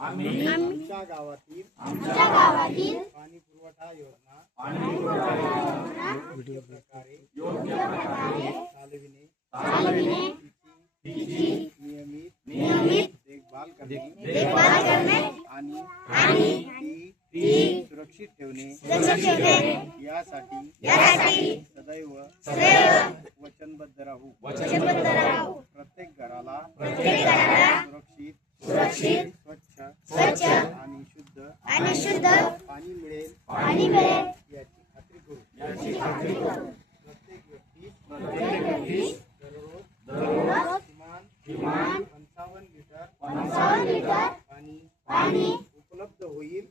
आमच्या गावातील पाणी पुरवठा योजना योग्य प्रकारे चालविणे तिची नियमित देखभाल करणे आणि ती सुरक्षित ठेवणे यासाठी सदैव वचनबद्ध राहू। प्रत्येक घराला सुरक्षित स्वच्छ आणि शुद्ध पाणी मिळेल याची खात्री करू। प्रत्येक व्यक्ती दररोज किमान 55 लिटर पाणी उपलब्ध होईल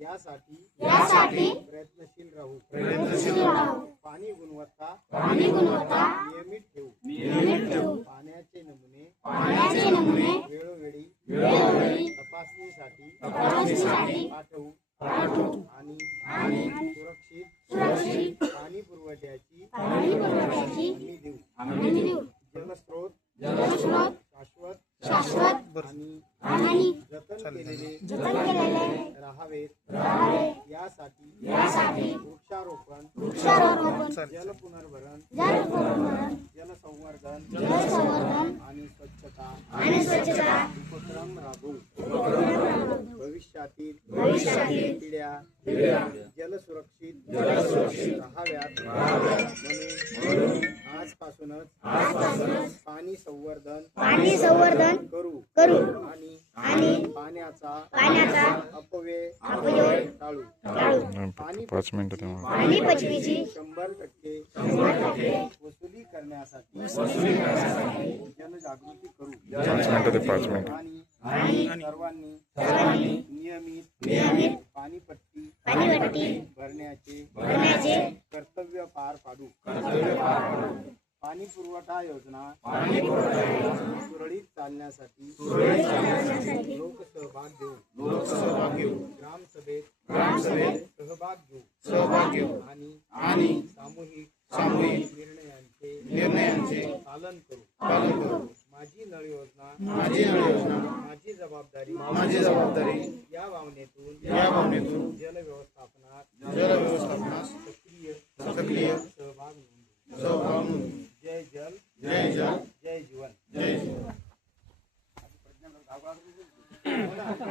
यासाठी प्रयत्नशील राहू। पाणी गुणवत्ता नियमित ठेवू। पाण्याचे नमुने वेळोवेळी तपासणीसाठी पाठवू आणि सुरक्षित पाणी पुरवठ्याची हमी देऊ। जलस्रोत शाश्वत आणि जतन केलेले राहावेत यासाठी वृक्षारोपण जल पुनर्भरण जलसंवर्धन आणि स्वच्छता उपक्रम राबवू। भविष्यातील पिढ्या जलसुरक्षित राहाव्यात म्हणून आजपासूनच पाणी संवर्धन करू आणि पाण्याचा अपव्यय टाळू। पाणी बचतीची 100% वसुली करण्यासाठी जनजागृती करू आणि सर्वांनी नियमित पाणीपट्टी भरण्याचे कर्तव्य पार पाडू। पाणी पुरवठा योजना सुरळीत चालण्यासाठी लोकसहभाग घेऊ। ग्रामसभेत सहभाग घेऊ आणि सामूहिक निर्णयांचे पालन करू। माझी नळ योजना माझी जबाबदारी या भावनेतून जल व्यवस्थापनात सक्रिय